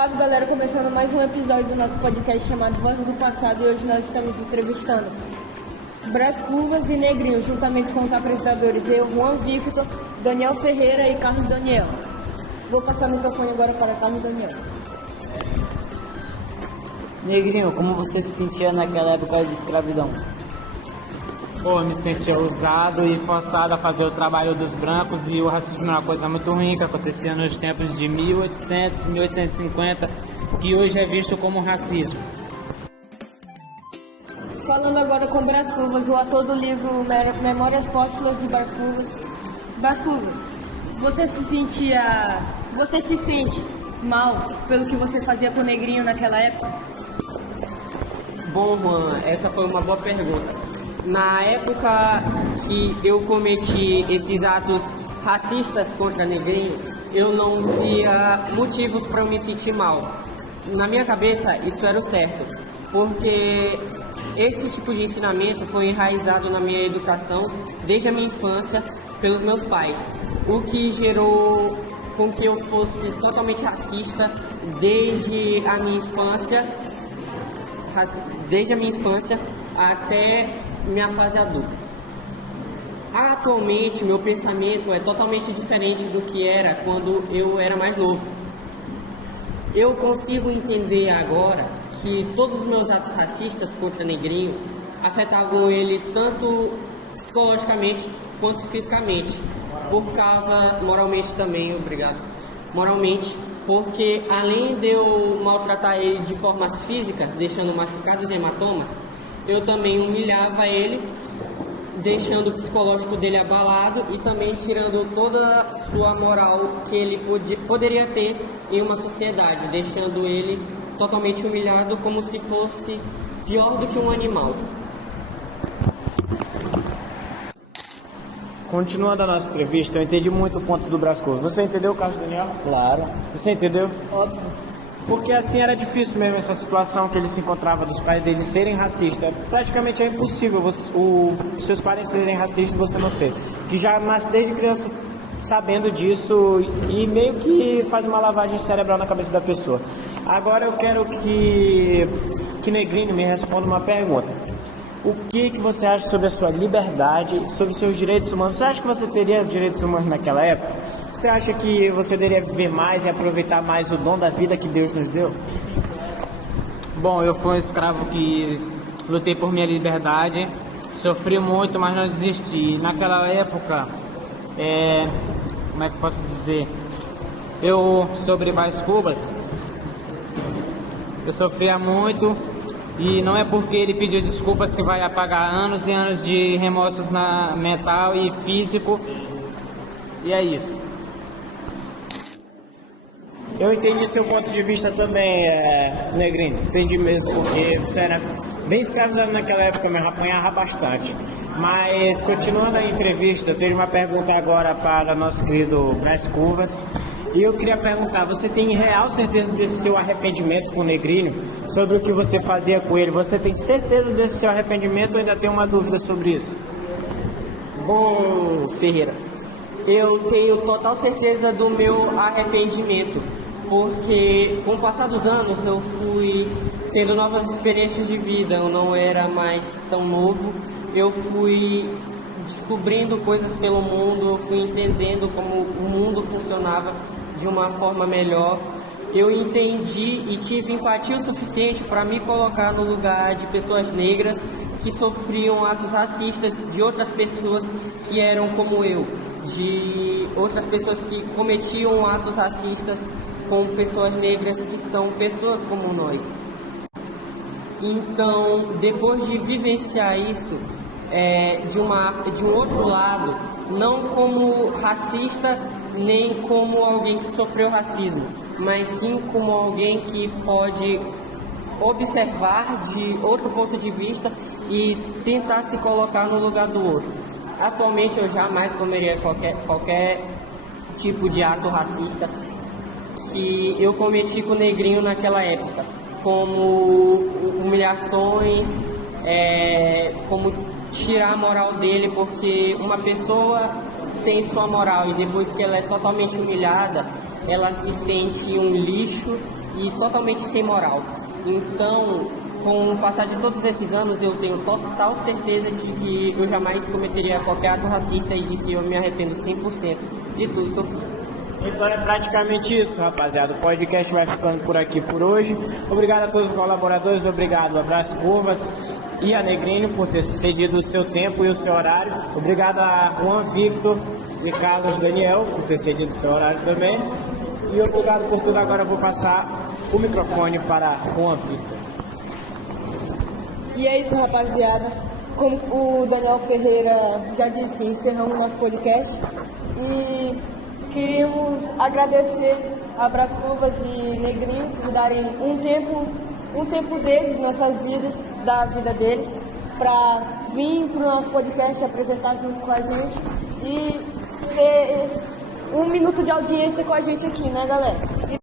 Salve galera, começando mais um episódio do nosso podcast chamado Vozes do Passado, e hoje nós estamos entrevistando Brás Cubas e Negrinho, juntamente com os apresentadores eu, Juan Victor, Daniel Ferreira e Carlos Daniel. Vou passar o microfone agora para Carlos Daniel. Negrinho, como você se sentia naquela época de escravidão? Pô, eu me sentia usado e forçado a fazer o trabalho dos brancos, e o racismo era uma coisa muito ruim que acontecia nos tempos de 1800, 1850, que hoje é visto como racismo. Falando agora com Brás Cubas, o ator do livro Memórias Póstumas de Brás Cubas. Brás Cubas, você se sente mal pelo que você fazia com o Negrinho naquela época? Bom, Juan, essa foi uma boa pergunta. Na época que eu cometi esses atos racistas contra Negrinho, eu não via motivos para eu me sentir mal. Na minha cabeça, isso era o certo, porque esse tipo de ensinamento foi enraizado na minha educação desde a minha infância pelos meus pais, o que gerou com que eu fosse totalmente racista desde a minha infância até minha fase adulta. Atualmente, meu pensamento é totalmente diferente do que era quando eu era mais novo. Eu consigo entender agora que todos os meus atos racistas contra Negrinho afetavam ele tanto psicologicamente quanto fisicamente, moralmente também, obrigado. Moralmente, porque além de eu maltratar ele de formas físicas, deixando machucados e hematomas, eu também humilhava ele, deixando o psicológico dele abalado e também tirando toda a sua moral que ele poderia ter em uma sociedade, deixando ele totalmente humilhado, como se fosse pior do que um animal. Continuando a nossa entrevista, eu entendi muito o ponto do Brás Cubas. Você entendeu, Carlos Daniel? Claro. Você entendeu? Óbvio. Porque assim era difícil mesmo essa situação que ele se encontrava dos pais dele serem racistas. Praticamente é impossível os seus pais serem racistas e você não ser. Que já nasce desde criança sabendo disso e meio que faz uma lavagem cerebral na cabeça da pessoa. Agora eu quero que Negrinho me responda uma pergunta. O que você acha sobre a sua liberdade, sobre os seus direitos humanos? Você acha que você teria direitos humanos naquela época? Você acha que você deveria viver mais e aproveitar mais o dom da vida que Deus nos deu? Bom, eu fui um escravo que lutei por minha liberdade, sofri muito, mas não desisti. Naquela época, como é que eu posso dizer? Sobre Brás Cubas, eu sofria muito, e não é porque ele pediu desculpas que vai apagar anos e anos de remorsos mental e físico, e é isso. Eu entendi seu ponto de vista também, Negrinho. Entendi mesmo, porque você era bem escravizado naquela época, mas apanhava bastante. Mas, continuando a entrevista, eu tenho uma pergunta agora para nosso querido Brás Cubas. E eu queria perguntar, você tem real certeza desse seu arrependimento com o Negrinho? Sobre o que você fazia com ele? Você tem certeza desse seu arrependimento ou ainda tem uma dúvida sobre isso? Bom, Ferreira, eu tenho total certeza do meu arrependimento, porque com o passar dos anos eu fui tendo novas experiências de vida, eu não era mais tão novo, eu fui descobrindo coisas pelo mundo, eu fui entendendo como o mundo funcionava de uma forma melhor. Eu entendi e tive empatia o suficiente para me colocar no lugar de pessoas negras que sofriam atos racistas de outras pessoas que eram como eu, de outras pessoas que cometiam atos racistas com pessoas negras que são pessoas como nós. Então, depois de vivenciar isso, de um outro lado, não como racista, nem como alguém que sofreu racismo, mas sim como alguém que pode observar de outro ponto de vista e tentar se colocar no lugar do outro. Atualmente eu jamais comeria qualquer tipo de ato racista que eu cometi com o Negrinho naquela época, como humilhações, como tirar a moral dele, porque uma pessoa tem sua moral e depois que ela é totalmente humilhada, ela se sente um lixo e totalmente sem moral. Então, com o passar de todos esses anos, eu tenho total certeza de que eu jamais cometeria qualquer ato racista e de que eu me arrependo 100% de tudo que eu fiz. Então é praticamente isso, rapaziada. O podcast vai ficando por aqui por hoje. Obrigado a todos os colaboradores, obrigado a Brás Curvas e a Negrinho por ter cedido o seu tempo e o seu horário. Obrigado a Juan Victor e Carlos Daniel por ter cedido o seu horário também. E obrigado por tudo. Agora eu vou passar o microfone para Juan Victor. E é isso, rapaziada. Como o Daniel Ferreira já disse, encerramos nosso podcast e queríamos agradecer a Brás Curvas e Negrinho por darem um tempo deles, nossas vidas, da vida deles, para vir para o nosso podcast, se apresentar junto com a gente e ter 1 minuto de audiência com a gente aqui, né, galera?